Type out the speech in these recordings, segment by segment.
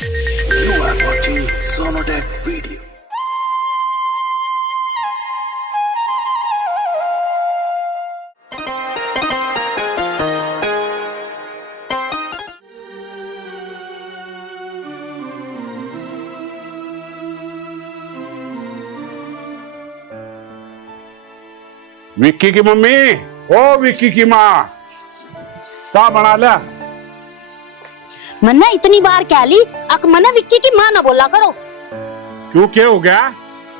You are watching Sonodec video. Vicky की mummy, ओ विक्की की माँ, चाय बना लिया। मन्ना इतनी बार क्या ली, अक मना विक्की की माँ ना बोला करो। क्यों, क्या हो गया?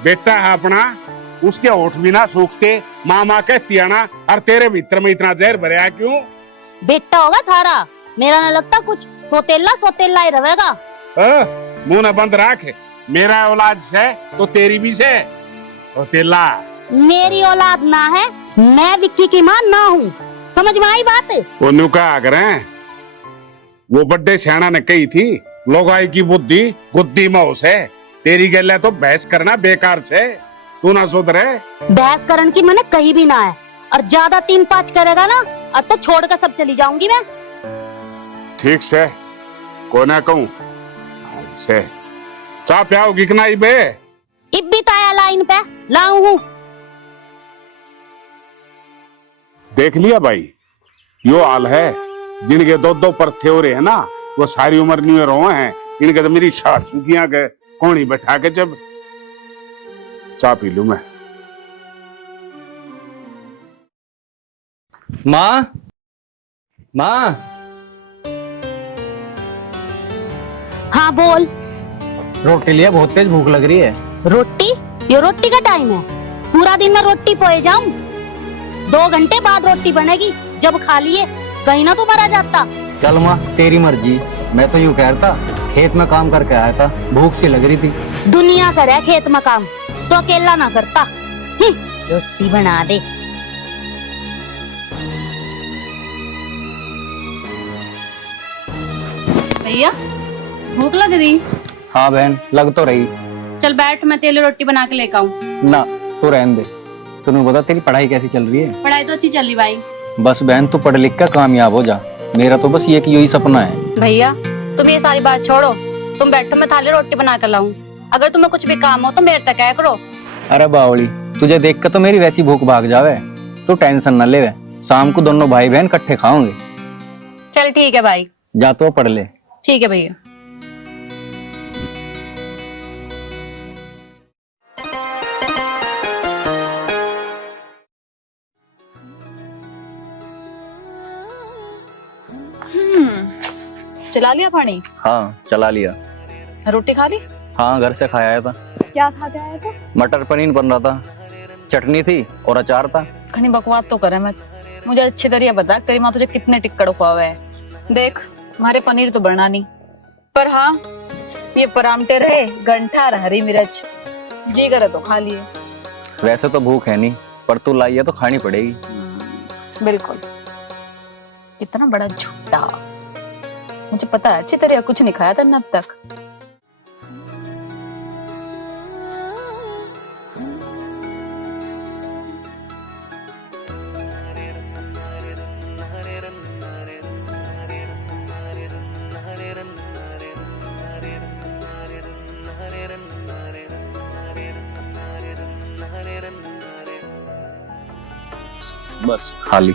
बेटा है अपना, उसके होठ भी ना सूखते, मामा कहती है ना, और तेरे भीतर में इतना जहर भरा है क्यों? बेटा होगा थारा, मेरा ना लगता कुछ सोतेला सोतेला ही रहेगा। मुंह न बंद रख, मेरा औलाद से तो तेरी भी से सोतेला। मेरी औलाद ना है, मैं विक्की की माँ ना हूँ, समझ में आई बात? वो नुका करें, वो बड्डे सियाना ने कही थी, लोगाई की बुद्धि गुद्दी मऊ से, तेरी गले तो बहस करना बेकार से, तू ना सुधरे। बहस करन की मैंने कही भी ना है, और ज्यादा 3-5 करेगा ना, अब तो छोड़ कर सब चली जाऊंगी मैं। ठीक से, को ना कहूँ से चाह प्याओगी कि नहीं बे? इब भी ताया लाइन पे लाऊं हूँ। देख लिया भाई, यो हाल है, जिनके दो परथे हो रहे हैं ना, वो सारी उम्र नहीं रोए हैं, इनके तो मेरी सासू की आगे कोनी बैठा के जब चाय पी लूं मैं। माँ, माँ। हाँ बोल। रोटी लिया, बहुत तेज भूख लग रही है। रोटी? ये रोटी का टाइम है, पूरा दिन मैं रोटी पोए जाऊं? 2 घंटे बाद रोटी बनेगी, जब खा लिए कहीं ना तो मरा जाता। चल माँ, तेरी मर्जी, मैं तो यूं कह रहा था, खेत में काम करके आया था, भूख सी लग रही थी। दुनिया करे खेत में काम, तो अकेला ना करता। रोटी बना दे। भैया भूख लग रही? हाँ बहन, लग तो रही। चल बैठ, मैं तेरे लिए रोटी बना के लेकर आऊं। ना, तू रहने दे। तूने बता तेरी पढ़ाई कैसी चल रही है? पढ़ाई तो अच्छी चल रही भाई। बस बहन, तू पढ़ लिख कर कामयाब हो जा, मेरा तो बस ये कि यही सपना है। भैया तुम ये सारी बात छोड़ो, तुम बैठो, मैं थाली रोटी बना कर लाऊं। अगर तुम्हें कुछ भी काम हो तो मेरे तक आया करो। अरे बावली, तुझे देख कर तो मेरी वैसी भूख भाग जावे, तू टेंशन न ले, शाम को दोनों भाई बहन इकट्ठे खाओगे। चल ठीक है भाई, जा तो पढ़ ले। ठीक है भैया। चला लिया पानी? हाँ चला लिया। रोटी खा ली? हाँ घर से खाया आया था। क्या खा के आया था? मटर पनीर बन रहा था, चटनी थी और अचार था। खनी बकवास तो करे मत, मुझे अच्छी तरह बता तेरी माँ तुझे कितने टिक्कड़ खुआवे है। देख हमारे पनीर तो बनना नहीं, पर हाँ ये परामटे रहे, गंठा और हरी मिर्च, जी करे तो खा लिए। वैसे तो भूख है नहीं, पर तू लाई है तो खानी पड़ेगी। बिल्कुल, इतना बड़ा झूठा, मुझे पता है अच्छी तरह कुछ नहीं खाया था न अब तक। बस खाली।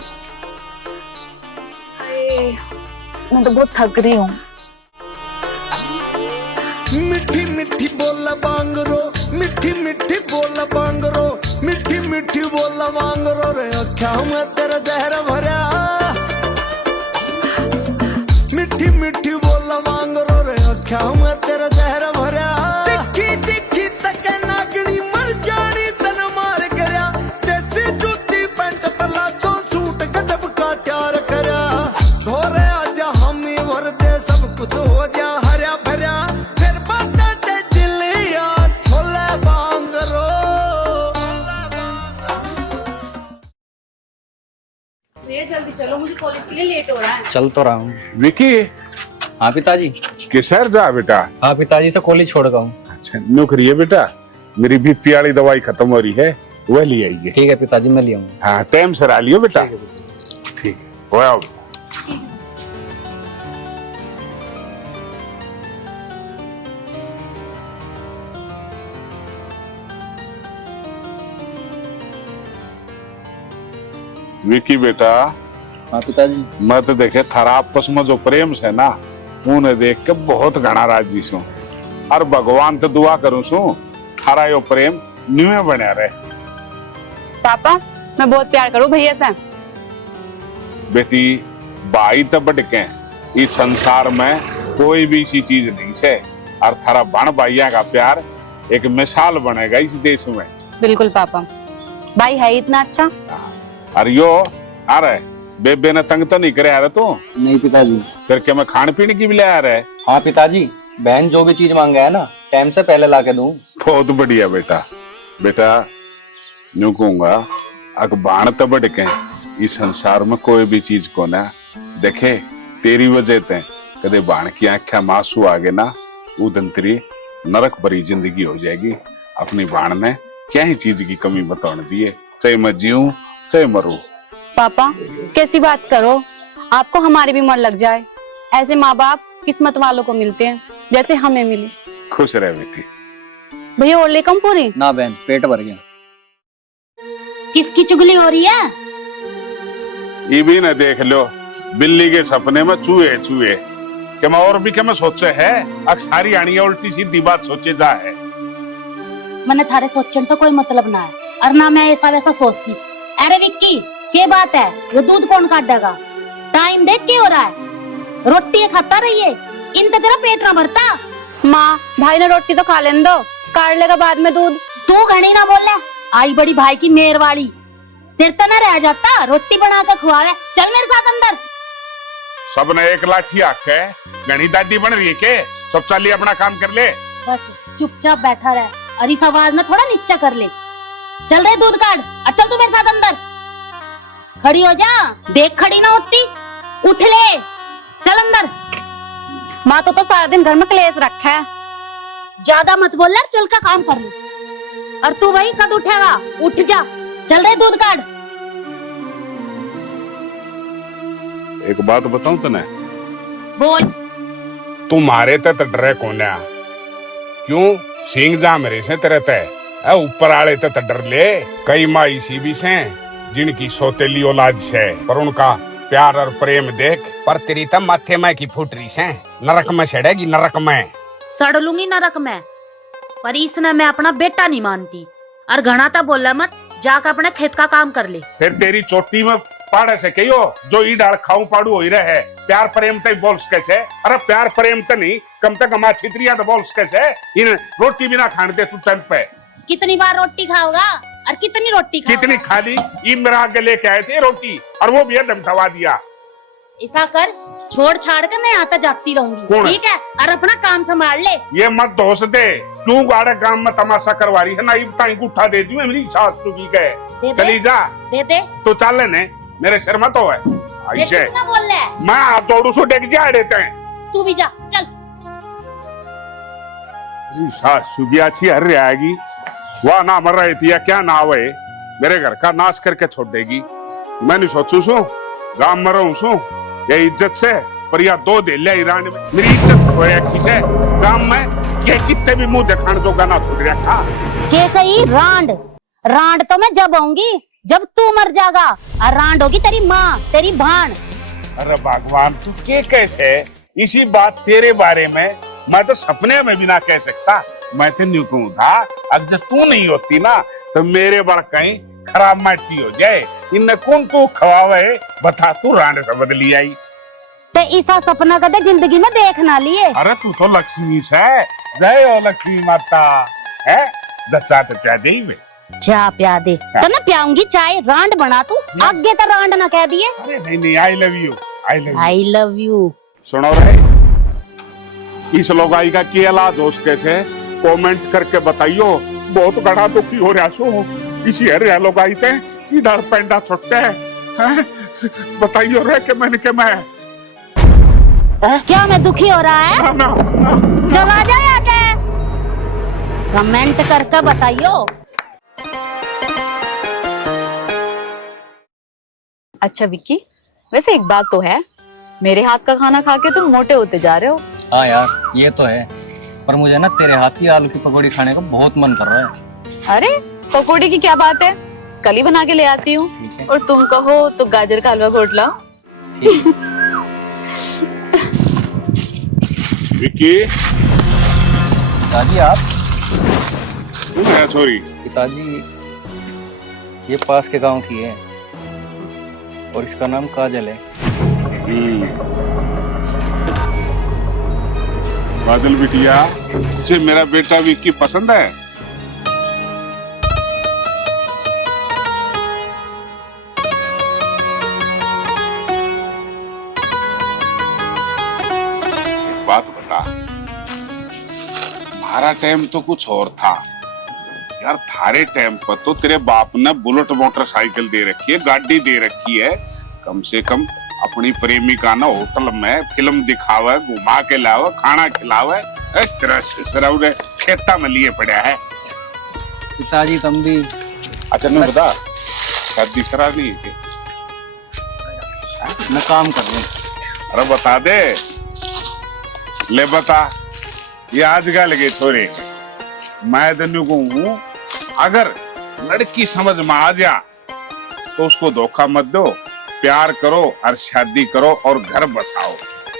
मैं तो बहुत थक रही हूँ। मिठी मिठी बोला बांगरो, मिठी मिठी बोला बांगरो, मिठी मिठी बोला बांगरो रे, अख्या में तेरा जहर भरा। मिठी मिठी बोला बांगरो रे, अख्या में तेरा जहर भरा। दिखी दिखी तक नागनी मर जानी, तन मार करया, देसी जूती पैंट पलाजो सूट गजब का तैयार करया। धोरे आजा हम ही भर दे, सब कुछ हो जा हरा भरा, फिर बता दे दिलिया छोले बांगरो। भैया जल्दी चलो, मुझे कॉलेज के लिए लेट हो रहा है। चल तो रहा हूँ। विकी, हाँ पिताजी। किस शहर जा बेटा? हाँ पिताजी से कॉलेज छोड़ गया हूँ। अच्छा नौकरी है बेटा, मेरी बीपी वाली दवाई खत्म हो रही है, वह ले आइए। ठीक है पिताजी, मैं लिया हूँ। हाँ टाइम से आ लियो बेटा। ठीक हो आओ। विकी बेटा, हाँ पिताजी। मैं तो देखे थारा आपस में जो प्रेम से ना, उन्हें देख के बहुत घना राजी सू। और भगवान तो दुआ करूं सू थारा यो प्रेम न्यू बना रहे। पापा मैं बहुत प्यार करूँ भैया से। बेटी, भाई तो बढ़के इस संसार में कोई भी ऐसी चीज नहीं से। और थारा बहन भाइया का प्यार एक मिसाल बनेगा इस देश में। बिल्कुल पापा, भाई है इतना अच्छा। और यो अरे बेबे ने तंग तो नहीं करे यार तू? नहीं पिताजी। फिर क्या मैं खान पीने की भी ले आ रहा है? हाँ पिताजी, बहन जो भी चीज मांगे है ना टाइम से पहले ला के दूं। बहुत बढ़िया बेटा। बेटा यूं कहूंगा, अखबार तो बढ़के इस संसार में कोई भी चीज को ना देखे तेरी वजह ते कदे बाण की आंखें में आंसू आ गए ना, उदन तेरी नरक भरी जिंदगी हो जाएगी। अपनी बाण ने क्या ही चीज की कमी बताने दी है, चाहे मैं जीऊं चाहे मरूं। पापा कैसी बात करो, आपको हमारी भी मन लग जाए। ऐसे माँ बाप किस्मत वालों को मिलते हैं जैसे हमें मिली। खुश रहे बेटी। भैया और लेकम पूरी? ना बहन, पेट भर गया। किसकी चुगली हो रही है? ये भी ना देख लो, बिल्ली के सपने में चूहे चूहे कि मैं और भी क्या मैं सोचे है। अक्सारी आनी उल्टी सीधी बात सोचे जा है। मैंने थारे सोचने तो कोई मतलब ना है, और ना मैं ऐसा वैसा सोचती। अरे विक्की, क्या बात है? वो दूध कौन काटेगा? टाइम देख के हो रहा है, रोटी खाता रहिए, इनसे तेरा पेट ना भरता। माँ भाई ने रोटी तो खा लेने दो, काट लेगा बाद में दूध। तू घनी ना बोल ले, आई बड़ी भाई की मेहरबाड़ी। तेरे तो ना रह जाता, रोटी बना कर खुआवे। चल मेरे साथ अंदर। सबने एक लाठी आख है, घनी दादी बन रही है के? सब चलिए अपना काम कर ले। बस चुपचाप बैठा रहे, और इस आवाज में थोड़ा नीचा कर ले। चल रहे दूध काट, और चल तू मेरे साथ अंदर। खड़ी हो जा, देख खड़ी ना होती, उठ ले, चल अंदर। माँ तो सारा दिन घर में क्लेश रखा है। ज्यादा मत बोल, चल का काम कर ले। और तू भाई कद उठेगा? उठ जा, चल रहे दूध काट। एक बात बताऊं तने? बोल। तुम्हारे ते डरे कौन है? क्यों सिंह जा मेरे से तेरे ते ऊपर आले ते डर ले। कई माई सी भी से जिनकी सोतेली औलाद से, पर उनका प्यार और प्रेम देख। पर तेरी तब माथे में की फुटरी से नरक में सड़ेगी, नरक में सड़ लूंगी नरक में। पर इसने मैं अपना बेटा नहीं मानती, और घना ता बोला मत, जाकर अपने खेत का काम कर ले। फिर तेरी चोटी में पाड़े से कहियो जो ई डाल खाऊं पाड़ू हो ही रहे। प्यार प्रेम तो बोल कैसे? अरे प्यार प्रेम तो नहीं, कम से कम छित्रिया तो बोल कैसे? इन रोटी बिना खाने दे तू टाइम पे। कितनी बार रोटी खाओगा, और कितनी रोटी खाओगा? कितनी खाली? ई मेरा आगे लेके आए थे रोटी, और वो भी एकदम दबा दिया। ऐसा कर, छोड़ छाड़ के मैं आता जाती रहूंगी, ठीक है? और अपना काम संभाल ले। ये मत दोष दे, क्यों गाड़े गांव में तमाशा करवा रही है ना? ताई गुठा दे दी मेरी सास तू की कहे चली जा। दे दे तो चल लेने, मेरे सिर में तो है ऐसे ना बोल ले। मैं हाथ जोड़ू सो डेग जा देते हैं। तू भी जा, चल। सास भी अच्छी हर आएगी, वह ना मर रही थी या क्या ना हुए, मेरे घर का नाश करके छोड़ देगी। मैं नहीं सोचू सू गांव में रहूं सू ये इज्जत से, पर या दो दे लिया ईरान में मेरी इज्जत हो रखी से गांव में। ये कितने भी मुंह दिखाने जो गाना छोड़ रखा के कही रांड रांड तो मैं जब आऊंगी जब तू मर जाएगा, और रांड होगी तेरी माँ, तेरी भान। अरे भगवान, तू के कैसे इसी बात तेरे बारे में मैं तो सपने में भी ना कह सकता। मैं तो न्यू कहूँ था, अब जब तू नहीं होती ना तो मेरे बार कहीं खराब माटी हो जाए। इन्हें कौन तू खवावे बता, तू रांड से बदली आई। ते ऐसा सपना कदे जिंदगी में देख ना लिए। अरे तू तो लक्ष्मी से जय हो लक्ष्मी माता है, दच्चा तो क्या दे में चाय पिया दे तो ना पियाऊंगी चाय। रांड बना तू, आगे तो रांड ना कह दिए। अरे नहीं नहीं, I love you, I love you, I love you. सुनो रे, इस लोगाई का क्या इलाज हो कैसे कमेंट करके बताइयो। बहुत बड़ा दुखी हो रहा सो इसी हर लोगाई थे की डर पेंडा छोटे हैं। बताइयो रे कि मैंने के मैं क्या मैं दुखी हो रहा है? ना, ना। चला जाए क्या? कमेंट करके बताइयो। अच्छा विक्की, वैसे एक बात तो है, मेरे हाथ का खाना खा के तुम मोटे होते जा रहे हो। हाँ यार ये तो है, पर मुझे ना तेरे हाथ की आलू की पकौड़ी खाने का बहुत मन कर रहा है। अरे पकौड़ी की क्या बात है, कल ही बना के ले आती हूँ, और तुम कहो तो गाजर का हलवा घोट लाओ। विक्की, पिताजी आप? कौन है छोरी? पिताजी ये पास के गांव की है और इसका नाम काजल है। काजल बिटिया, तुझे मेरा बेटा विक्की पसंद है? बात बता, हमारा टाइम तो कुछ और था यार। थारे टाइम पर तो तेरे बाप ने बुलेट मोटरसाइकिल दे रखी है, गाड़ी दे रखी है। कम से कम अपनी प्रेमिका ना होटल में फिल्म दिखावे, घुमा के लावे, खाना खिलावे। इस तरह से खेता में लिए पड़ा है। पिताजी तुम भी। अच्छा नहीं बता, शादी करा नहीं है? मैं काम कर रहा हूँ। अरे बता दे, ले बता। ये आजकल के छोरे, मैं तेन को हूं, अगर लड़की समझ में आ जा तो उसको धोखा मत दो, प्यार करो और शादी करो और घर बसाओ।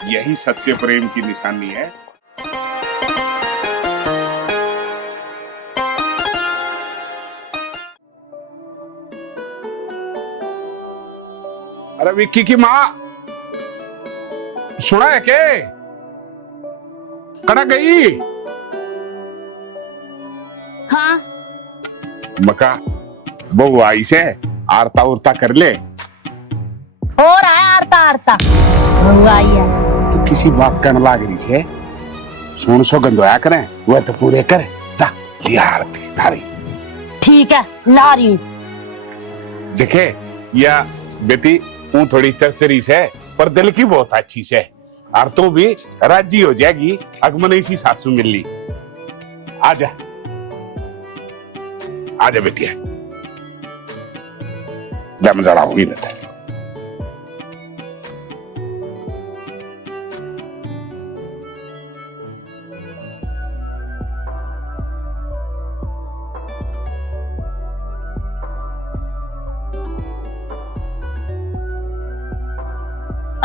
यही सच्चे प्रेम की निशानी है। अरे विक्की की माँ सुना है के? कड़ा गई? हाँ मका बहू आई से आरता उरता कर ले। हो रहा है आरता आरता, बहू आई है। तो किसी बात करने लाग रही से सुन सो गंदोया करें, वह तो पूरे करे। जा लिया आरती थारी। ठीक है, ला रही हूँ। देखे या बेटी, तू थोड़ी चरचरी से पर दिल की बहुत अच्छी से, और तू भी राजी हो जाएगी अगमनी सी सासू मिल ली। आजा आजा बेटिया, जम जरा हुई बेटा।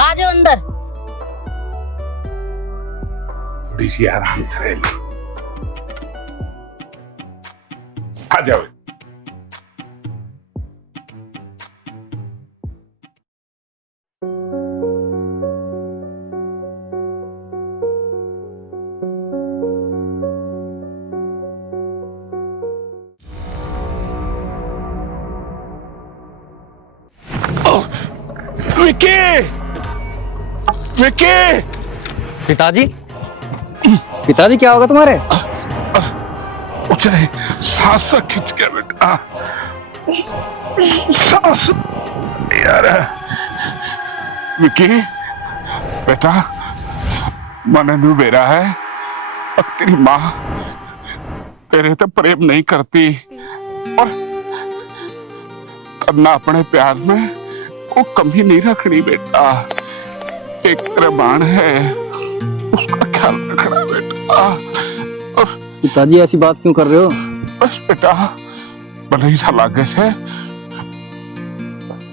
आ जाओ अंदर। थोड़ी सी आराम करे ली। आ जाओ। विक्की, विक्की। पिताजी, पिताजी क्या होगा तुम्हारे? उठे, सांस खिंच गया बेटा, सांस यार। विक्की बेटा, मन नू बेरा है, अब तेरी माँ तेरे तो प्रेम नहीं करती, और करना अपने प्यार में को कमी नहीं रखनी बेटा। एक रबान है, उसका ख्याल रखना बेटा। और पिताजी ऐसी बात क्यों कर रहे हो? बस बेटा, भले ही सा लागे से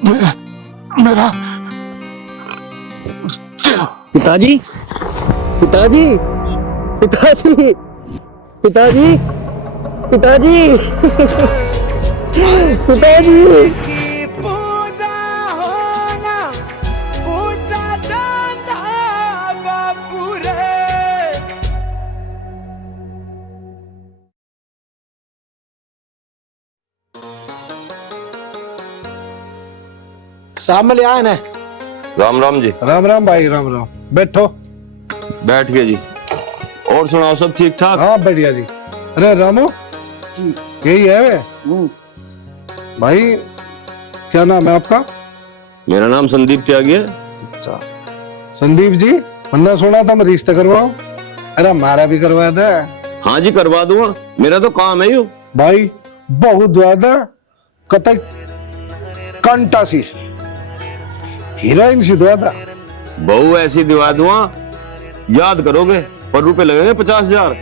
मेरा पिताजी, पिताजी, पिताजी, पिताजी, पिताजी, पिताजी। की पूजा होना, पूजा जाना बापू रे। सामने आए ना। राम राम जी। राम राम भाई, राम राम। बैठो। बैठ गए जी। और सुनाओ, सब ठीक ठाक? हाँ बढ़िया जी। अरे रामू, यही है वे भाई, क्या नाम है आपका? मेरा नाम संदीप त्यागी है। अच्छा संदीप जी, मैंने सुना था मैं रिश्ता करवाओ। अरे हमारा भी करवा दे। हाँ जी करवा दूंगा, मेरा तो काम है यू। भाई बहुत ज्यादा कतई कंटा सी हीरोइन सी द्वादा। बहू ऐसी दिवा दूंगा, याद करोगे, पर रुपए लगेंगे 50,000।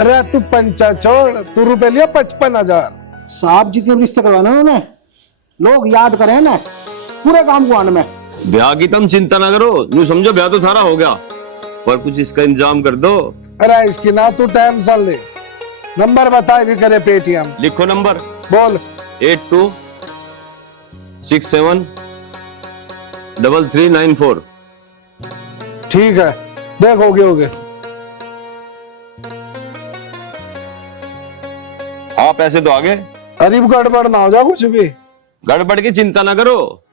अरे तू पंचा छोड़, तू रुपए लिया 55,000। साहब जितने रिश्ते करवाना उन्हें लोग याद करें ना पूरे काम को आने में। ब्याह की तुम चिंता ना करो, यूं समझो ब्याह तो थारा हो गया, पर कुछ इसका इंतजाम कर दो। अरे इसकी ना तू टेंशन ले, नंबर बताए भी करे पेटीएम। लिखो नंबर, बोल। 82673394। ठीक है, देख हो गए। हाँ पैसे तो आगे। अरे गड़बड़ ना हो जा कुछ भी। गड़बड़ की चिंता ना करो।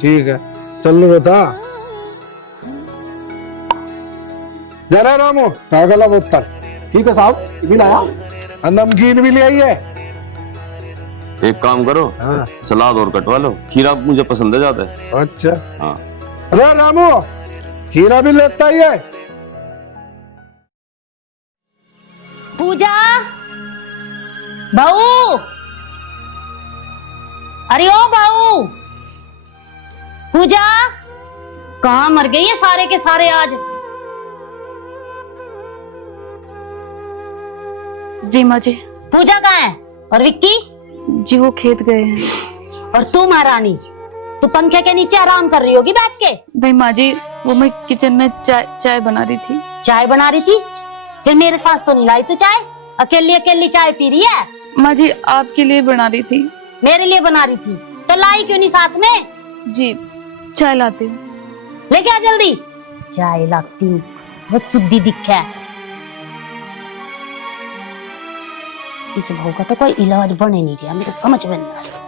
ठीक है, चल लो बता। जरा रामू कागला बोतल। ठीक है साहब, भी लाया। और नमकीन भी ले आई है। एक काम करो, हाँ। सलाद और कटवा लो, खीरा मुझे पसंद है ज्यादा। अच्छा। हाँ। अरे रामू खीरा भी लेता ही है। पूजा, बहू, अरे ओ बहू, पूजा, कहाँ मर गई है सारे के सारे आज? जी माँ जी। पूजा कहाँ है और विक्की? जी वो खेत गए हैं। और तू महारानी, तू पंखे के नीचे आराम कर रही होगी बैठ के। नहीं माँ जी, वो मैं किचन में चाय बना रही थी। चाय बना रही थी? फिर मेरे पास तो नहीं लाई तू चाय, अकेली अकेली चाय पी रही है। माँ जी आपके लिए बना रही थी। मेरे लिए बना रही थी तो लाई क्यों नहीं साथ में? जी चाय लाती हूँ। लेके आ जल्दी। चाय लाती हूँ, बहुत शुद्धि दिखा है। इस बहू का तो कोई इलाज बने नहीं रहा, मेरे समझ में नहीं आ रहा।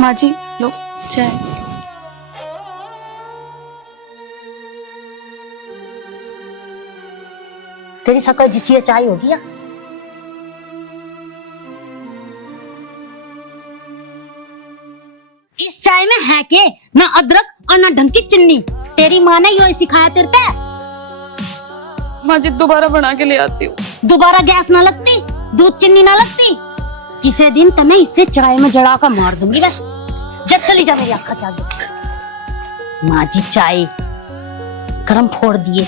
माँ जी लो चाय। तेरी शक्ल जिसी चाय होगी या? इस चाय में है के ना अदरक और ना ढंग की चीनी। तेरी माँ ने यो सिखाया तेरे पे? माँ जी दोबारा बना के ले आती हूँ। दोबारा गैस ना लगती, दूध चीनी ना लगती, किसी दिन तो मैं इससे चाय में जड़ा कर मार दूंगी। बस जब चली जा मेरी आंखा के आगे। माँ जी चाय गरम फोड़ दिए,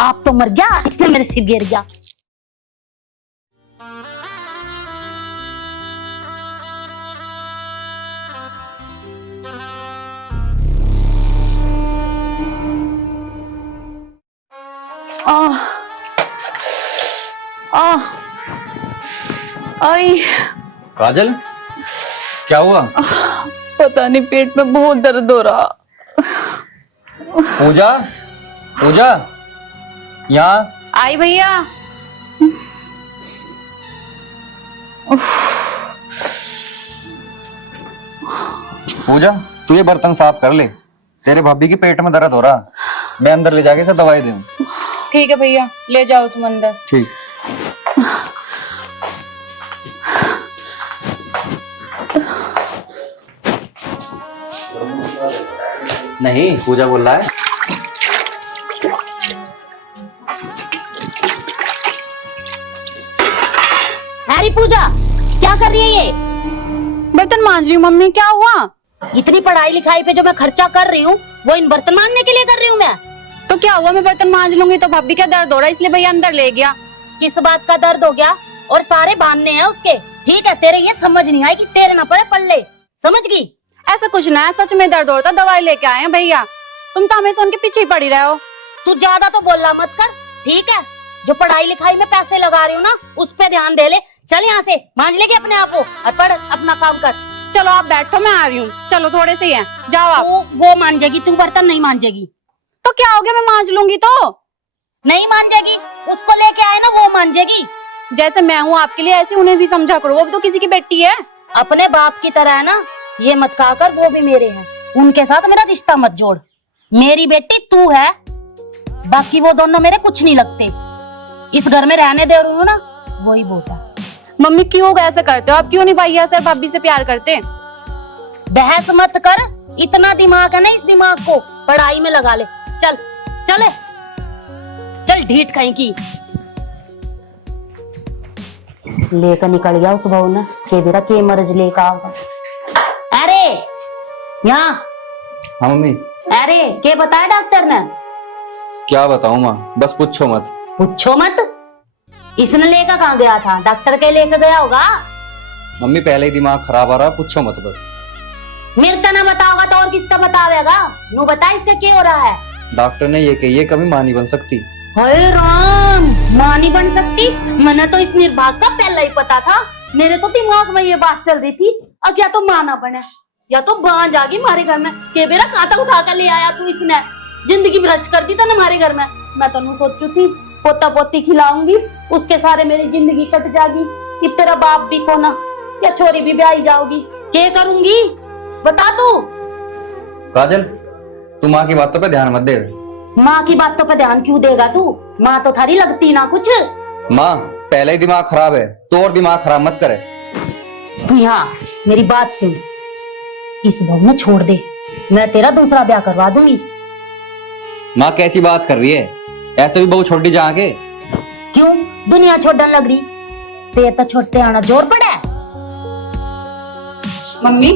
आप तो मर गया इसलिए मेरे सिर गिर गया। आई काजल क्या हुआ? पता नहीं, पेट में बहुत दर्द हो रहा। पूजा, पूजा यहाँ आई भैया। पूजा तू ये बर्तन साफ कर ले, तेरे भाभी के पेट में दर्द हो रहा। मैं अंदर ले जाके से दवाई दूं। ठीक है भैया, ले जाओ तुम अंदर। ठीक। नहीं पूजा बोल रहा है। अरे पूजा क्या कर रही है ये? बर्तन मांज रही हूँ मम्मी। क्या हुआ? इतनी पढ़ाई लिखाई पे जो मैं खर्चा कर रही हूँ वो इन बर्तन मांजने के लिए कर रही हूँ मैं। तो क्या हुआ, मैं बर्तन मांज लूंगी तो भाभी का दर्द हो रहा है इसलिए भैया अंदर ले गया। किस बात का दर्द हो गया? और सारे बहाने हैं उसके। ठीक है, तेरे ये समझ नहीं आई कि तेरे ना पड़े पल्ले, समझ गई? ऐसा कुछ ना है, सच में दर्द हो रहा था, दवाई लेके आए हैं भैया। तुम तो हमेशा उनके पीछे ही पड़ी रहे हो। तू ज्यादा तो बोलना मत कर, ठीक है? जो पढ़ाई लिखाई में पैसे लगा रही हूँ ना उस पे ध्यान दे ले। चल यहाँ से, मांझ लेगी अपने आप को और पढ़, अपना काम कर। चलो आप बैठो, मैं आ रही हूँ। चलो थोड़े से ही हैं, जाओ आप। वो मांझेगी, तू बर्तन नहीं मांझेगी। तो क्या हो गया, मैं मांझ लूंगी। तो नहीं मांझेगी, उसको लेके आए ना वो मांझेगी। जैसे मैं हूँ आपके लिए ऐसे उन्हें भी समझा करो, वो भी तो किसी की बेटी है। अपने बाप की तरह है ना, ये मत कहा कर वो भी मेरे हैं, उनके साथ मेरा रिश्ता मत जोड़। मेरी बेटी तू है, बाकी वो दोनों मेरे कुछ नहीं लगते। इस घर में रहने दे रही हूँ ना, वही बहुत है। मम्मी क्यों ऐसे करते हो आप? क्यों नहीं भैया से भाभी से प्यार करते? बहस मत कर, इतना दिमाग है ना, इस दिमाग को पढ़ाई में लगा ले। चल चले चल, ढीठ कहीं की लेकर निकल गया उस बहू ने के बेरा के मर्ज लेकर आओ। अरे यहाँ। हाँ मम्मी। अरे के बताया डॉक्टर ने? क्या बताऊं माँ, बस पूछो मत। पूछो मत? इसने लेकर कहाँ गया था? डॉक्टर के लेकर गया होगा। मम्मी पहले ही दिमाग खराब आ रहा, पूछो मत बस। मेरे का ना बताओगा तो और किसका बतावेगा? नू बता इसका क्या हो रहा है? डॉक्टर ने ये कही है कभी मां नहीं बन सकती। हाय राम, मां नहीं बन सकती? मैंने तो इस निर्भाग का पहले ही पता था। मेरे तो दिमाग में ये बात चल रही थी, अब या तो मां ना बने या तो बांझ आ गई हमारे घर में। के बेरा कांटा उठा कर ले आया तू, इसने जिंदगी भ्रष्ट कर दी था ना हमारे घर में। मैं तो नहीं सोचू थी पोता पोती खिलाऊंगी, उसके सारे मेरी जिंदगी कट जाएगी। कि तेरा बाप भी कोना या छोरी भी ब्याही जाओगी, क्या करूंगी बता तू? काजल, तू माँ की बातों पे ध्यान मत दे। माँ की बातों पर ध्यान क्यों देगा तू? माँ तो थारी लगती ना कुछ। माँ पहले ही दिमाग खराब है, तो और दिमाग खराब मत करे। तू यहाँ मेरी बात सुन, इस बहू में छोड़ दे, मैं तेरा दूसरा ब्याह करवा दूंगी। माँ कैसी बात कर रही है? ऐसे भी बहू छोटी जहाँ के। क्यों दुनिया छोड़ने लग रही? ते तो छोड़ते आना जोर पड़ा है। मम्मी,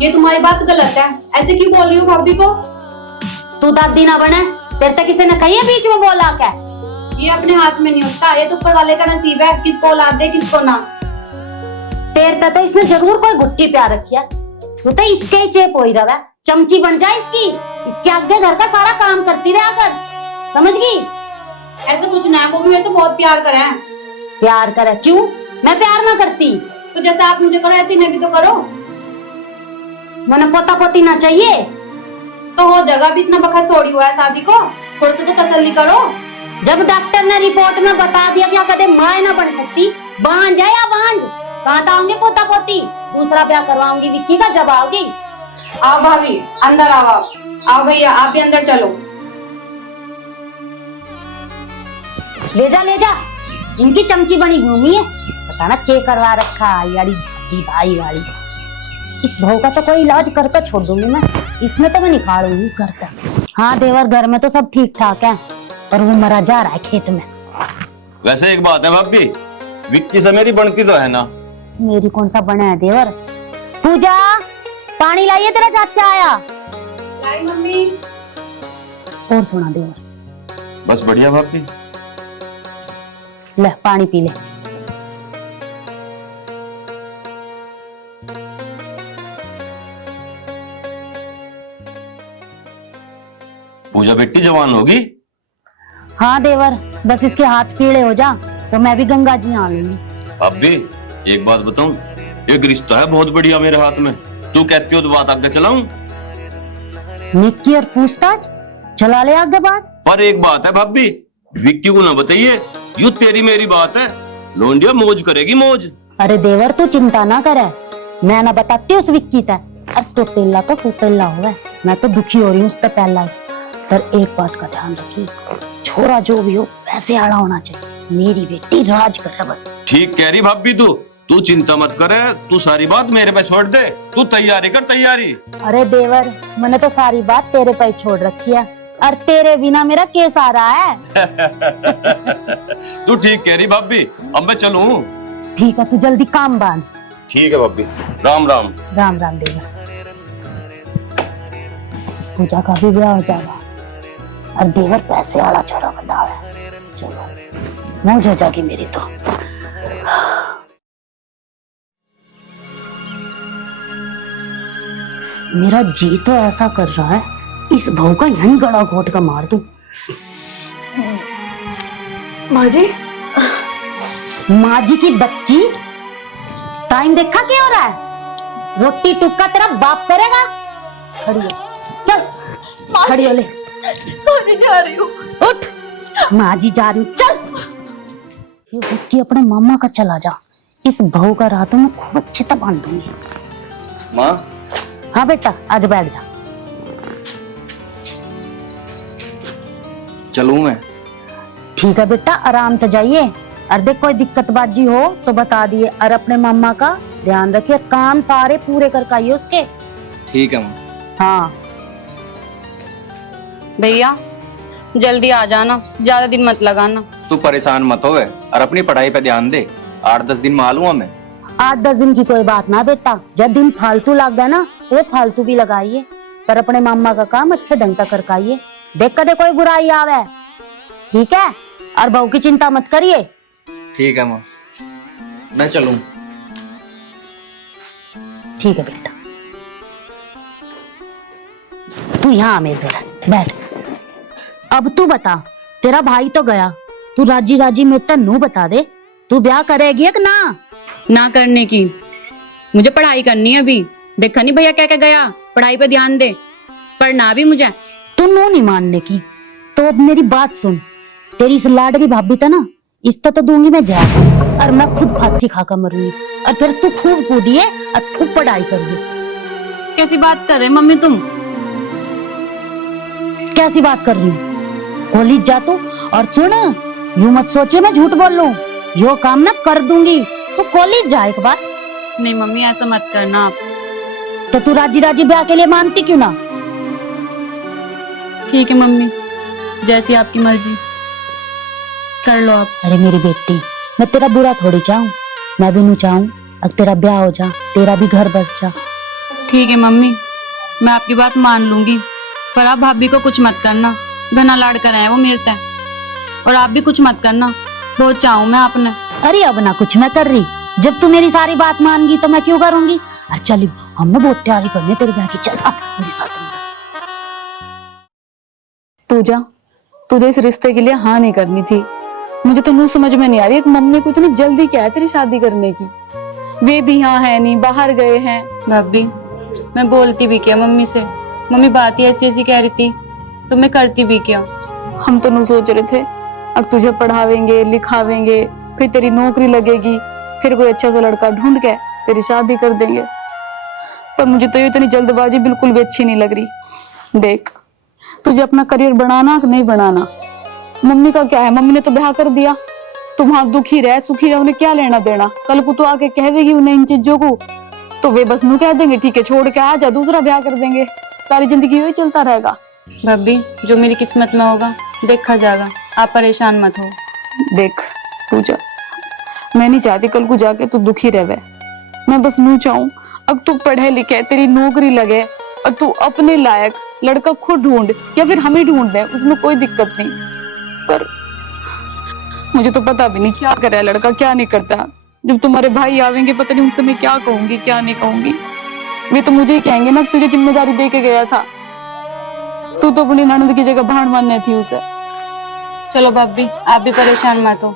ये तुम्हारी बात गलत है, ऐसे क्यों बोल रही हो भाभी को? तू दादी ना बने, तेरे तक किसी ने कही है बीच में बोला क्या? ये अपने हाथ में नहीं होता, ये तो ऊपर वाले का नसीब है, किसको औलाद दे किसको ना। तेरे तो इसने जरूर कोई गुट्टी प्यार रखिया। तू तो इसके ही चेप हो ही रहा है, चमची बन जाए इसकी, इसके आगे घर का सारा काम करती रहा कर, समझ गई? ऐसा कुछ ना है, वो भी मेरे से बहुत प्यार करे हैं। प्यार करे? क्यों मैं प्यार ना करती? तो जैसे आप मुझे करो ऐसे इन्हें भी तो करो। मैंने पोता पोती ना चाहिए तो हो जगह भी इतना वक्त थोड़ी हुआ है शादी को, थोड़ा सा तो तसल्ली करो। जब डॉक्टर ने रिपोर्ट में बता दिया क्या कदे मां ना बन सकती, बांझ है या बांझ, कहाँ आऊंगे पोता पोती? दूसरा ब्याह करवाऊंगी विक्की का जब आओगी। आओ भाभी अंदर आओ, आओ भैया आप भी अंदर चलो। ले जा, इनकी चमची बनी घूमी है, पता ना क्या करवा रखा यारी भाई वाली। इस बहू का तो कोई इलाज करके छोड़ दूंगी मैं, इसमें तो मैं निकालूंगी इस घर तक। हाँ देवर, घर में तो सब ठीक ठाक है, और वो मरा जा रहा है खेत में। वैसे एक बात है भाभी, विक्की से मेरी बनती तो है ना? मेरी कौन सा बना है देवर? पूजा पानी लाइए, तेरा चाचा आया। लाई मम्मी। और सुना देवर? बस बढ़िया भाभी। ले पानी पी ले। पूजा बेटी जवान होगी? हाँ देवर, बस इसके हाथ पीले हो जा तो मैं भी गंगा जी आ लूंगी। भाभी एक बात बताऊं, एक रिश्ता है बहुत बढ़िया मेरे हाथ में, तू कहती हो तो बात आगे चलाऊं? निक्की और पूछताछ चला ले आगे बात। पर एक बात है भाभी, विक्की को ना बताइए, यू तेरी मेरी बात है, लोंडिया मौज करेगी मौज। अरे देवर तू चिंता ना करे, मैं ना बताती उस विक्की तक। और सोतेला तो सोतेला हुआ, मैं तो दुखी हो रही हूँ उससे पहला ही। पर एक बात का ध्यान रखिए, छोरा जो भी हो पैसे आला होना चाहिए, मेरी बेटी राज करे बस। ठीक कह रही भाभी, तू चिंता मत करे, तू सारी बात मेरे पे छोड़ दे, तू तैयारी कर तैयारी। अरे देवर, मैंने तो सारी बात तेरे पे छोड़ रखी है, और तेरे बिना मेरा केस आ रहा है। तू ठीक कह रही भाभी, अब मैं चलूं? ठीक है, तू जल्दी काम बांध। ठीक है भाभी, राम राम। राम राम देवर। पूजा का भी ब्याह हो जाएगा, और देवर पैसे वाला छोरा बना है, चलो मौज हो जाएगी मेरी तो। मेरा जी तो ऐसा कर रहा है, इस बहू का यहीं गला घोट का मार दूं। माँ जी। माँ जी की बच्ची, टाइम देखा क्या हो रहा है? रोटी टुक्का तेरा बाप करेगा। खड़ी हो, चल खड़ी हो ले। माँ जी जा रही हूँ। उठ, माँ जी जा रही हूँ, चल। ये विक्की अपने मामा का चला जा, इस बहू का रातों में खूब अच्छे तक बांध दूंगी। माँ। हाँ बेटा, आज बैठ जा। चलूं मैं? ठीक है बेटा, आराम से जाइए, और देख कोई दिक्कत बाजी हो तो बता दिए, और अपने मामा का ध्यान रखिए, काम सारे पूरे करके आइए उसके। ठीक है माँ। हाँ भैया जल्दी आ जाना, ज्यादा दिन मत लगाना। तू परेशान मत होवे, और अपनी पढ़ाई पे ध्यान दे, 8-10 दिन में आ लूंगा मैं। 8-10 दिन की कोई बात ना बेटा, जब दिन फालतू लग गया ना, वो फालतू भी लगाइए, पर अपने मामा का काम अच्छे ढंग का करके आइए, देख कदे कोई बुराई आवे, ठीक है? और बहू की चिंता मत करिए। ठीक है माँ, मैं चलूं? ठीक है बेटा, तू यहाँ आ मेरे घर बैठ। अब तू बता, तेरा भाई तो गया, तू राजी राजी में तन्नू बता दे, तू ब्याह करेगी या ना? ना करने की, मुझे पढ़ाई करनी है अभी। देखा नहीं भैया क्या क्या गया, पढ़ाई पे ध्यान दे, पढ़ना भी मुझे। तू नो नहीं मानने की, तो अब मेरी बात सुन। तेरी इस लाडली भाभी था ना, इसका तो दूंगी मैं जान, और मैं खुद फांसी खाकर मरूंगी, और फिर तू खूब कूदिए और खूब पढ़ाई करिए। कैसी बात कर रहे मम्मी तुम? कैसी बात कर रही हूँ? कॉलेज जा तू, और सुन, यूं मत सोचे मैं झूठ बोल लूं, यो काम ना कर दूंगी। तो कॉलेज जा एक बार। नहीं मम्मी ऐसा मत करना आप। तो तू राजी राजी ब्याह के लिए मानती क्यों ना? ठीक है मम्मी, जैसी आपकी मर्जी, कर लो आप। अरे मेरी बेटी, मैं तेरा बुरा थोड़ी चाहूं, मैं भी नहीं चाहूं अब तेरा ब्याह हो जा, तेरा भी घर बस जा। ठीक है मम्मी, मैं आपकी बात मान लूंगी, पर आप भाभी को कुछ मत करना, घना लाड़ कर रहे हैं वो मेरे से, और आप भी कुछ मत करना, बहुत चाहूं मैं आपने। अरे अब ना कुछ मैं कर रही, जब तू मेरी सारी बात मान गई तो मैं क्यों करूंगी। अरे चल, हमने बहुत तैयारी करनी है तेरे ब्याह की, चल आ मेरे साथ अंदर। पूजा, तुझे इस रिश्ते के लिए हाँ नहीं करनी थी। मुझे तो यूं समझ में नहीं आ रही है कि मम्मी को इतनी जल्दी क्या है तेरी शादी करने की। वे भी यहाँ है नहीं, बाहर गए हैं। भाभी, मैं बोलती भी क्या मम्मी से, मम्मी बात ही ऐसी ऐसी कह रही थी, तो मैं करती भी क्या। हम तो नहीं सोच रहे थे अब तुझे पढ़ावेंगे लिखावेंगे, फिर तेरी नौकरी लगेगी, फिर कोई अच्छा सा लड़का ढूंढ के तेरी शादी कर देंगे। पर मुझे तो ये इतनी जल्दबाजी बिल्कुल भी अच्छी नहीं लग रही। देख, तुझे अपना करियर बनाना कि नहीं बनाना, मम्मी का क्या है, मम्मी ने तो ब्याह कर दिया, तू वहां दुखी रह सुखी रह, उन्हें क्या लेना देना। कल को तू आके कहेगी उन्हें इन चीजों को, तो वे बस नू कह देंगे ठीक है छोड़ के आ जा, दूसरा ब्याह कर देंगे, सारी जिंदगी वही चलता रहेगा। भाभी, जो मेरी किस्मत में होगा देखा जाएगा, आप परेशान मत हो। देख पूजा, मैं नहीं चाहती कल को जाके तू दुखी रहे, मैं बस नू चाहूं अब तू पढ़े लिखे, तेरी नौकरी लगे, और तू अपने लायक लड़का खुद ढूंढ या फिर हम ही ढूंढ दें, उसमें कोई दिक्कत नहीं। पर मुझे तो पता भी नहीं क्या करे लड़का क्या नहीं करता। जब तुम्हारे भाई आवेंगे पता नहीं उनसे मैं क्या कहूंगी क्या नहीं कहूंगी। वे तो मुझे ही कहेंगे ना, तुझे जिम्मेदारी दे के गया था, तू तो अपनी ननद की जगह भाड़ मानने थी उसे। चलो भाभी, आप भी परेशान मत हो,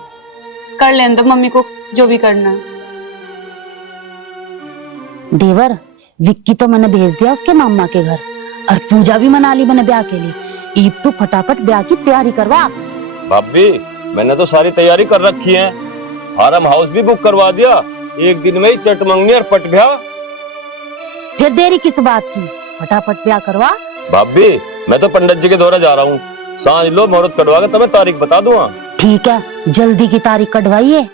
कर लेने दो मम्मी को जो भी करना है। देवर, विक्की तो मैंने भेज दिया उसके मामा के घर, और पूजा भी मना ली मैंने ब्याह के लिए। ईद तो फटाफट ब्याह की तैयारी करवा। भाभी, मैंने तो सारी तैयारी कर रखी है, फार्म हाउस भी बुक करवा दिया, एक दिन में ही चट मंगनी और पट ब्याह। फिर देरी किस बात की, फटाफट ब्याह करवा। भाभी, मैं तो पंडित जी के दौरा जा रहा हूँ, सांझ लो मुहूर्त कटवा के तुम्हें तारीख बता दूंगा। ठीक है, जल्दी की तारीख कटवाइए।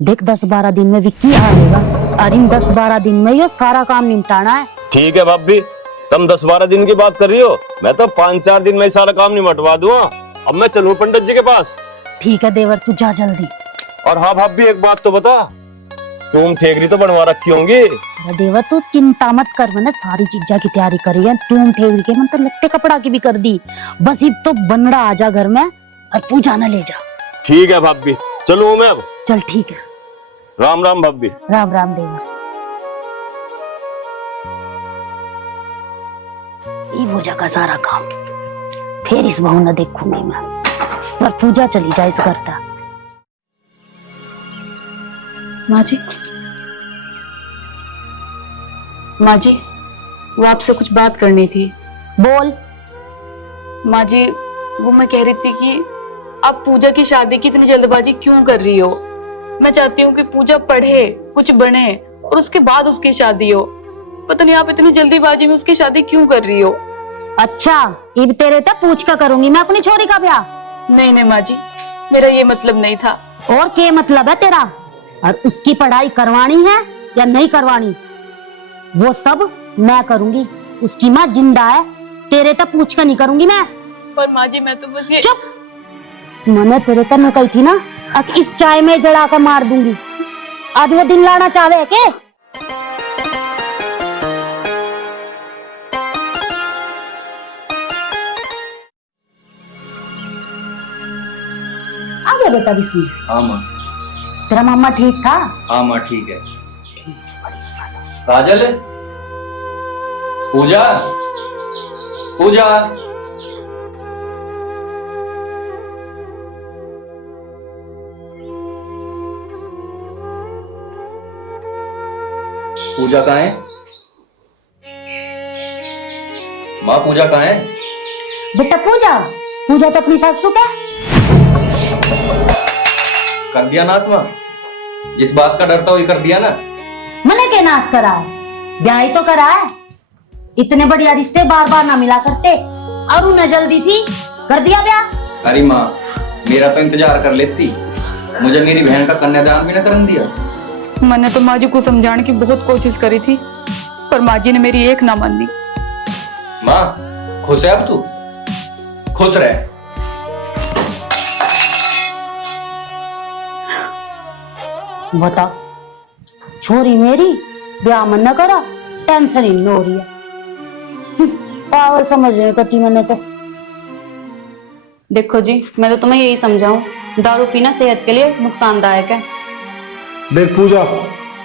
देख 10-12 दिन में विक्की आ जाएगा, और इन 10-12 दिन में ये सारा काम निपटाना है। ठीक है भाभी, तुम 10-12 दिन की बात कर रही हो, मैं तो 5-4 दिन में ही सारा काम निपटवा दूंगा। अब मैं चलूं पंडित जी के पास। ठीक है देवर, तू जा जल्दी। और हाँ भाभी, एक बात तो बता, तुम ठेकरी तो बनवा रखी होंगी। अरे देवर, तू चिंता मत कर, मैंने सारी चीजा की तैयारी करी है। टूम ठेकरी के मतलब लट्टे कपड़ा की भी कर दी, बस अब तो बनड़ा आ जा घर में और पूजा न ले जा। ठीक है भाभी, चलूं मैं अब। चल ठीक है, राम राम भाभी। राम राम देवर। ये पूजा का सारा काम फिर इस बहू न देखूंगी मैं, पर पूजा चली जाए इस घर तक। माँ जी, माँ जी, वो आपसे कुछ बात करनी थी। बोल। माँ जी, वो मैं कह रही थी कि आप पूजा की शादी की इतनी जल्दबाजी क्यों कर रही हो। मैं चाहती हूँ कि पूजा पढ़े, कुछ बने, और उसके बाद उसकी शादी हो। पता नहीं आप इतनी जल्दीबाजी में उसकी शादी क्यों कर रही हो। अच्छा, इब तेरे तक पूछ कर करूंगी मैं अपनी छोरी का ब्याह। नहीं नहीं माँ जी, मेरा ये मतलब नहीं था। और क्या मतलब है तेरा? और उसकी पढ़ाई करवानी है या नहीं करवानी, वो सब मैं करूंगी। उसकी माँ जिंदा है, तेरे तक पूछ कर नहीं करूंगी मैं। पर माँ जी, मैं तो बस ये। चुप, मैंने तेरे तक निकल थी ना, अब इस चाय में जड़ा कर मार दूंगी। आज वो दिन लाना चाहे के? आ गया बेटा विक्की? हाँ माँ। तेरा मामा ठीक था? हाँ माँ ठीक है। काजल, पूजा, पूजा, पूजा कहाँ है? माँ पूजा कहाँ है? बेटा पूजा, पूजा तो अपनी सासू का कर दिया नाश माँ, जिस बात का डर था वही कर दिया ना। मैंने क्या नाश करा है, ब्याह ही तो करा है। इतने बढ़िया रिश्ते बार बार ना मिला करते, और उन्हें जल्दी थी, कर दिया ब्याह। अरे माँ, मेरा तो इंतजार कर लेती, मुझे मेरी बहन का कन्यादान भी न करन दिया। मैंने तो माँ जी को समझाने की बहुत कोशिश करी थी, पर माँ जी ने मेरी एक ना मानी। माँ खुश है अब तू? खुश रह। बता, छोरी मेरी ब्याह मन न करा, टेंशन ही नहीं हो रही है। पागल समझ रहे कटी मैंने तो। देखो जी, मैं तो तुम्हें यही समझाऊं, दारू पीना सेहत के लिए नुकसानदायक है। देख पूजा,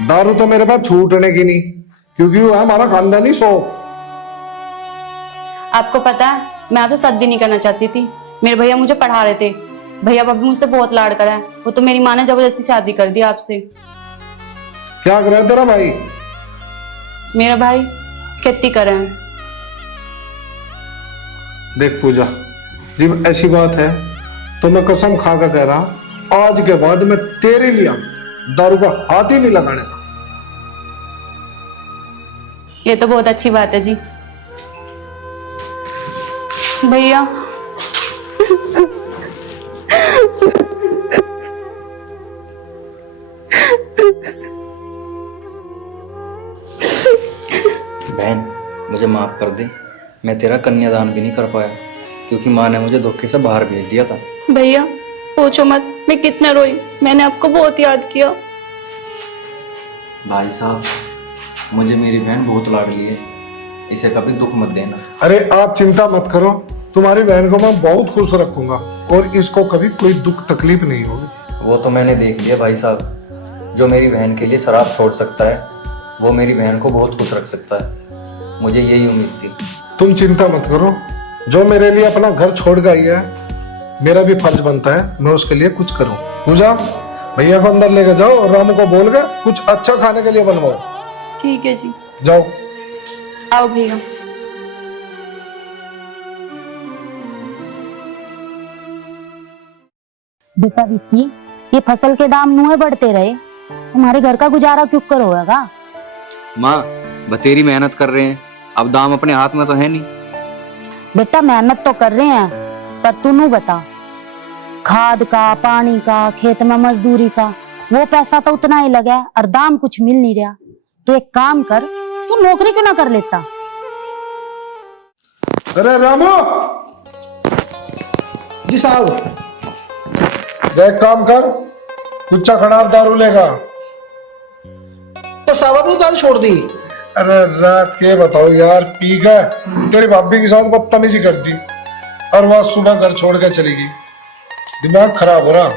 दारू तो मेरे पास छूटने की नहीं, क्योंकि वो है हमारा खानदानी शौक। आपको पता है, मैं आपसे शादी नहीं करना चाहती थी। मेरे भैया मुझे पढ़ा रहे थे, भैया भाभी मुझसे बहुत लाड करा है। वो तो मेरी माँ ने जबरदस्ती शादी कर दी आपसे। क्या कर रहा है तेरा भाई? मेरा भाई खेती कर रहे हैं। देख पूजा, जब ऐसी बात है तो मैं कसम खा कर कह रहा, आज के बाद मैं तेरे लिए दारू का हाथ ही नहीं लगाने का। ये तो बहुत अच्छी बात है जी। भैया बहन, मुझे माफ कर दे, मैं तेरा कन्यादान भी नहीं कर पाया, क्योंकि माँ ने मुझे धोखे से बाहर भेज दिया था। भैया पूछो मत, मैं कितना रोई, मैंने आपको बहुत याद किया। भाई साहब, मुझे मेरी बहन बहुत लाडली है, इसे कभी दुख मत देना। अरे आप चिंता मत करो, तुम्हारी बहन को मैं बहुत खुश रखूंगा और इसको कभी कोई दुख तकलीफ नहीं होगी। वो तो मैंने देख लिया भाई साहब, जो मेरी बहन के लिए शराब छोड़ सकता है वो मेरी बहन को बहुत खुश रख सकता है। मुझे यही उम्मीद थी। तुम चिंता मत करो, जो मेरे लिए अपना घर छोड़ के आई है, मेरा भी फर्ज बनता है मैं उसके लिए कुछ करूं। पूजा, भैया को अंदर लेके जाओ और रामू को बोल के कुछ अच्छा खाने के लिए बनवाओ। ठीक है जी, जाओ। आओ भैया। बेटा विक्की, ये फसल के दाम नुए बढ़ते रहे, तुम्हारे घर का गुजारा क्यों कर होगा? माँ, बतेरी मेहनत कर रहे हैं, अब दाम अपने हाथ में तो है नहीं। बेटा मेहनत तो कर रहे हैं, पर तू नू बता, खाद का, पानी का, खेत में मजदूरी का, वो पैसा तो उतना ही लगा है और दाम कुछ मिल नहीं रहा। तो एक काम कर, तू नौकरी क्यों ना कर लेता? अरे रामू जी साहब। देख काम कर, कुछ खराब दारू लेगा। तो साहब आपने दारू छोड़ दी? अरे रात के बताओ यार, पी गए, तेरी भाभी के साथ बदतमीजी कर दी और वह सुबह घर छोड़ के चली गई। दिमाग खराब हो रहा।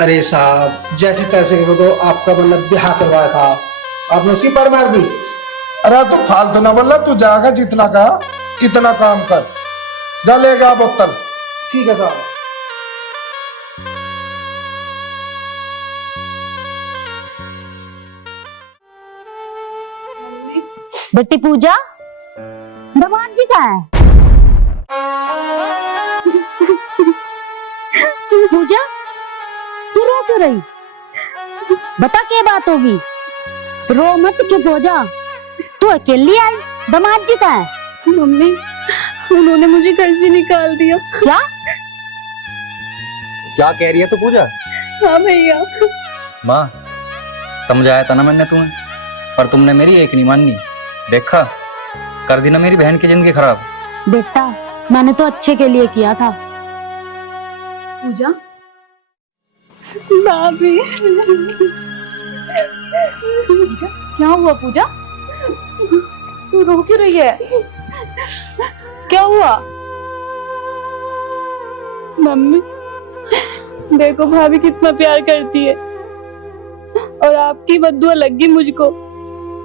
अरे साहब, जैसी तैसे को तो आपका मतलब ब्याह करवाया था, आपने उसकी पर मार दी। अरे तू फालतू ना बोल, तू जाएगा जितना का इतना काम कर, जा लेगा बोतल। ठीक है साहब। बेटी पूजा, भगवान जी कहाँ है? पूजा, तू रो क्यों रही? बता क्या बात होगी? रो मत, चुप हो जा। तू अकेली आई, दामाद जी कहाँ है? मम्मी, उन्होंने मुझे घर से निकाल दिया। क्या? क्या कह रही है तू पूजा? हाँ भैया। माँ, समझाया था ना मैंने तुम्हें, पर तुमने मेरी एक नहीं माननी। देखा, कर दी ना मेरी बहन की जिंदगी खराब। बेटा, मैंने तो अच्छे के लिए किया था। पूजा, भाभी। पूजा, क्या हुआ पूजा? तू रो क्यों रही है? क्या हुआ? मम्मी, देखो भाभी कितना प्यार करती है और आपकी बद्दुआ लग गई मुझको।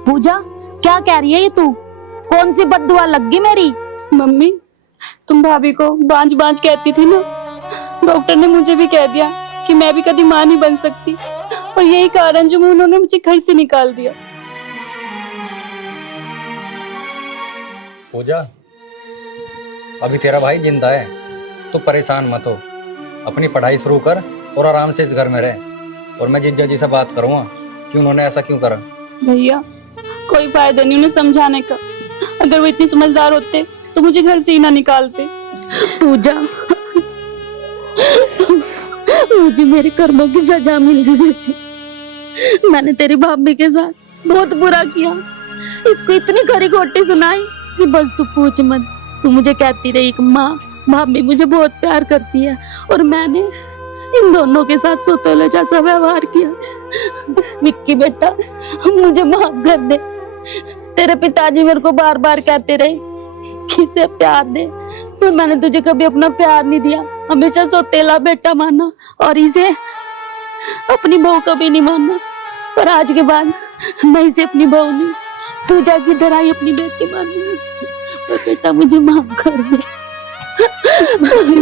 पूजा, क्या कह रही है ये तू? कौन सी बद्दुआ लगी मेरी? मम्मी तुम भाभी को बांझ बांझ कहती थी ना, डॉक्टर ने मुझे भी कह दिया कि मैं भी कभी मां नहीं बन सकती, और यही कारण जो उन्होंने मुझे घर से निकाल दिया। पूजा, अभी तेरा भाई जिंदा है, तो परेशान मत हो, अपनी पढ़ाई शुरू कर और आराम से इस घर में रह। और मैं जिज्जा जी से बात करूंगा कि उन्होंने ऐसा क्यों करा। भैया कोई फायदा नहीं उन्हें समझाने का, अगर वो इतने समझदार होते तो मुझे घर से ही ना निकालते। पूजा, मुझे मेरे कर्मों की सजा मिल गई बेटी। मैंने तेरी भाभी के साथ बहुत बुरा किया, इसको इतनी खरी खोटी सुनाई कि बस तू पूछ मत। तू मुझे कहती रही कि माँ भाभी मुझे बहुत प्यार करती है, और मैंने इन दोनों के साथ सोतोले जैसा व्यवहार किया। विक्की बेटा, मुझे माफ कर दे। तेरे पिताजी मेरे को बार बार कहते रहे कि इसे प्यार दे, पर मैंने तुझे कभी अपना प्यार नहीं दिया, हमेशा सोतेला बेटा माना और इसे अपनी बहू कभी नहीं माना। पर आज के बाद मैं इसे अपनी बहू नहीं, पूजा की तरह ही अपनी बेटी मानूंगी। और बेटा मुझे माफ कर दे। मुझे